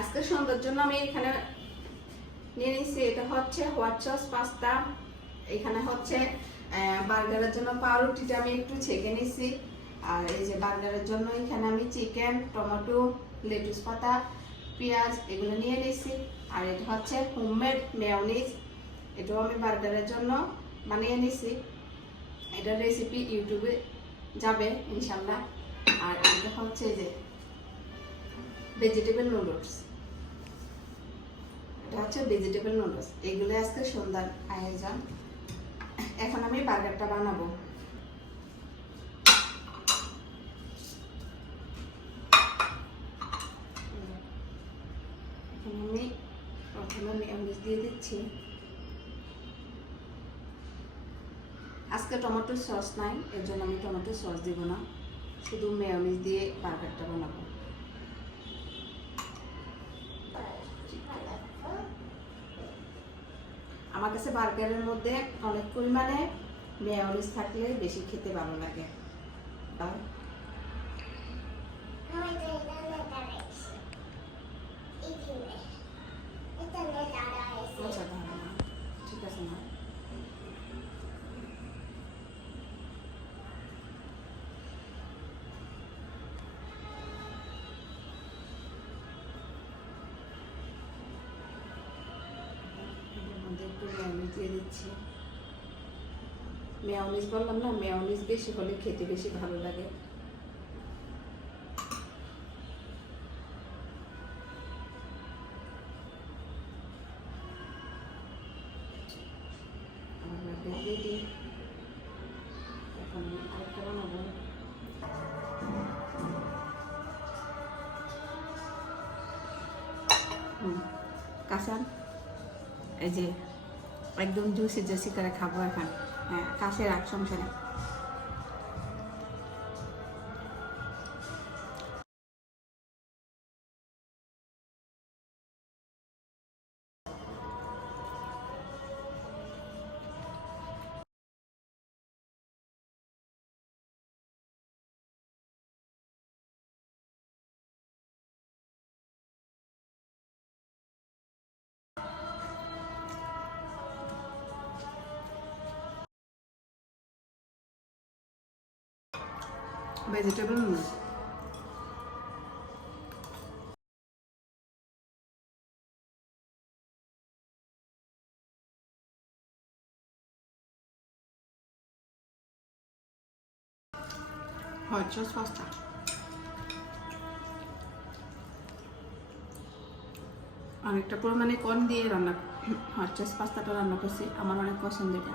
আজকে সন্ধ্যার জন্য আমি এখানে নিয়ে নিচ্ছি, এটা হচ্ছে হোয়াইট সস পাস্তা। এখানে হচ্ছে বার্গারের জন্য পাউরুটিটা আমি একটু ছেঁকে নিচ্ছি। আর এই যে বার্গারের জন্য এখানে আমি চিকেন, টমেটো, লেটুস পাতা, পেঁয়াজ এগুলো নিয়ে নিচ্ছি। আর এটা হচ্ছে হোমমেড মেয়োনিজ, এটাও আমি বার্গারের জন্য বানিয়ে নিচ্ছি। এটার রেসিপি ইউটিউবে যাবে ইনশাল্লাহ। আর এটা হচ্ছে যে ভেজিটেবল নুডলস, এটা হচ্ছে ভেজিটেবল নুডলস। এগুলো আজকে সন্ধ্যার আয়োজন। এখন আমি বার্গারটা বানাবো। এখন আমি প্রথমে মেয়োনিজ দিয়ে দিচ্ছি। আজকে টমেটো সস নাই, এর জন্য আমি টমেটো সস দিব না, শুধু মেয়োনিজ দিয়ে বার্গারটা বানাবো। আমার কাছে বার্গারের মধ্যে অনেক পরিমাণে মেয়োনিজ থাকলে বেশি খেতে ভালো লাগে। ঠিক আছে না, একটু মেয়োনিজ দিয়ে দিচ্ছি। মেয়োনিজ বললাম না, মেয়োনিজ বেশি হলে খেতে বেশি ভালো লাগে। রেডি, এখন আরেকটা বানাবো। কাঁচান এই যে একদম জুসি জুসি করে খাবো এখন। হ্যাঁ, কাছে রাখ, সমস্যা নেই। Vegetable noodles, white sauce pasta. অনেকটা পরিমাণে কর্ন দিয়ে রান্না, হোয়াইট সস পাস্তাটা রান্না করছি, আমার অনেক পছন্দ এটা।